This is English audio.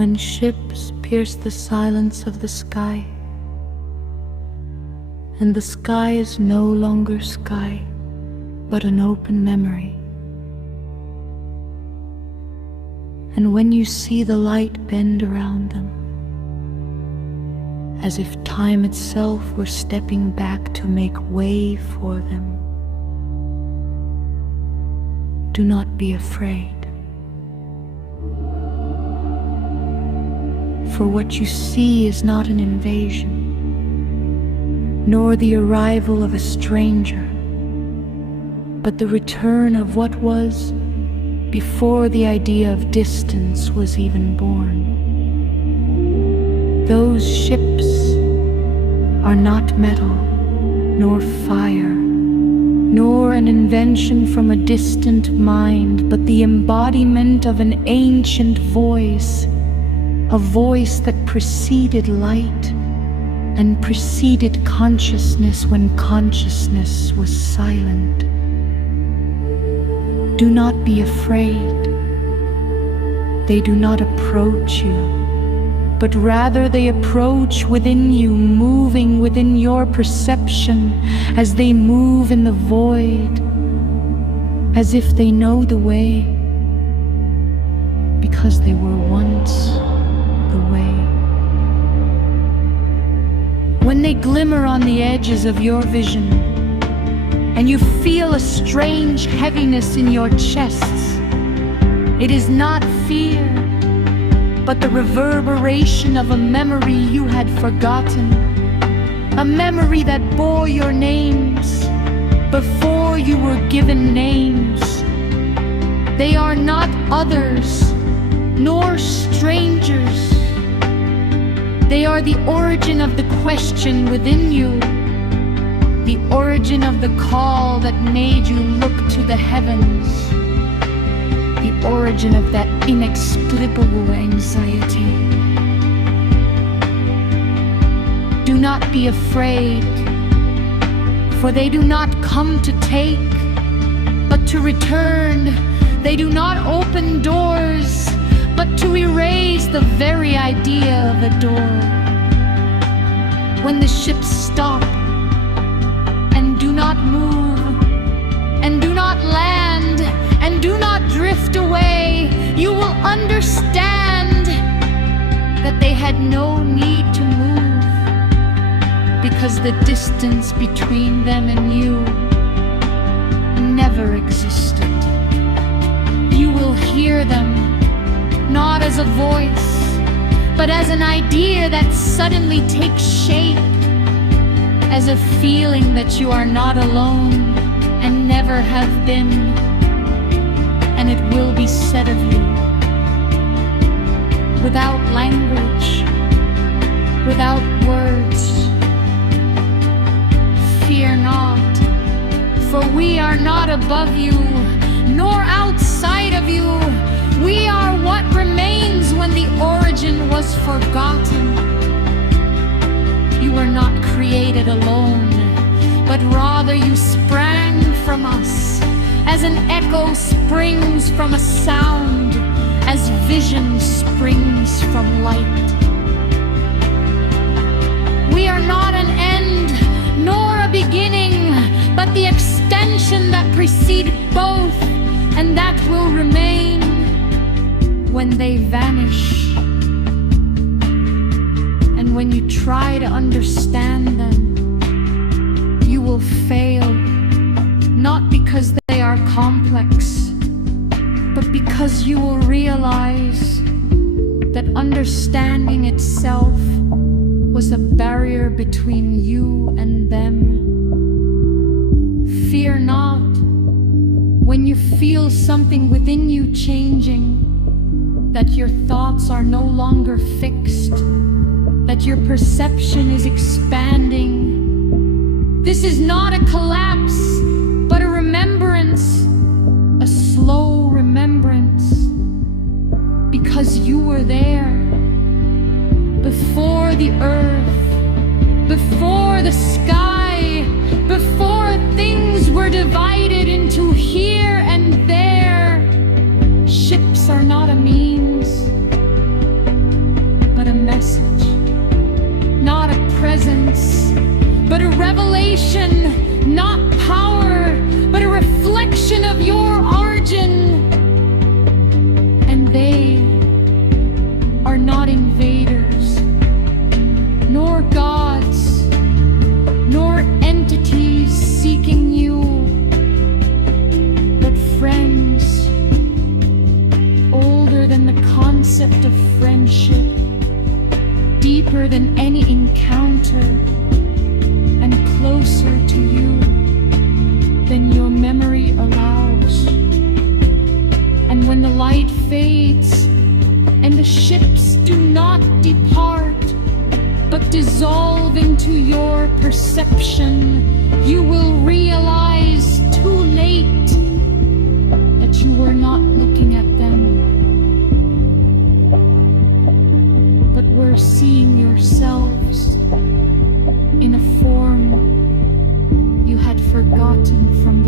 when ships pierce the silence of the sky, and the sky is no longer sky, but an open memory. And when you see the light bend around them, as if time itself were stepping back to make way for them, do not be afraid. For what you see is not an invasion, nor the arrival of a stranger, but the return of what was before the idea of distance was even born. Those ships are not metal, nor fire, nor an invention from a distant mind, but the embodiment of an ancient voice, a voice that preceded light and preceded consciousness when consciousness was silent. Do not be afraid. They do not approach you, but rather they approach within you, moving within your perception as they move in the void, as if they know the way, because they were once the way. When they glimmer on the edges of your vision, and you feel a strange heaviness in your chests, it is not fear, but the reverberation of a memory you had forgotten, a memory that bore your names before you were given names. They are not others, nor strangers. They are the origin of the question within you, the origin of the call that made you look to the heavens, the origin of that inexplicable anxiety. Do not be afraid, for they do not come to take, but to return. They do not open doors, but to erase the very idea of a door. When the ships stop and do not move, and do not land, and do not drift away, you will understand that they had no need to move, because the distance between them and you never existed. You will hear them, not as a voice, but as an idea that suddenly takes shape, as a feeling that you are not alone and never have been, and it will be said of you, without language, without words. Fear not, for we are not above you, nor outside of you. We are what remains when the origin was forgotten. You were not created alone, but rather you sprang from us, as an echo springs from a sound, as vision springs from light. We are not an end, nor a beginning, but the extension that preceded both, and that will remain when they vanish. And when you try to understand them, you will fail, not because they are complex, but because you will realize that understanding itself was a barrier between you and them. Fear not when you feel something within you changing, that your thoughts are no longer fixed, that your perception is expanding. This is not a collapse, but a remembrance, a slow remembrance, because you were there before the earth, before the sky, before things were divided into here and there. Ships are not a means, concept of friendship, deeper than any encounter, and closer to you than your memory allows. And when the light fades and the ships do not depart, but dissolve into your perception, you will realize too late that you were not looking at them, but were seeing yourselves in a form you had forgotten from